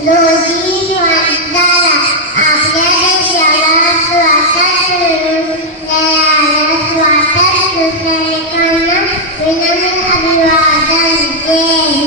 रोजी वाटणारा आपल्या देशाला स्वातंत्र्य मिळवून देणाऱ्या स्वातंत्र्य सैनिकांना विनम्र अभिवादन. जय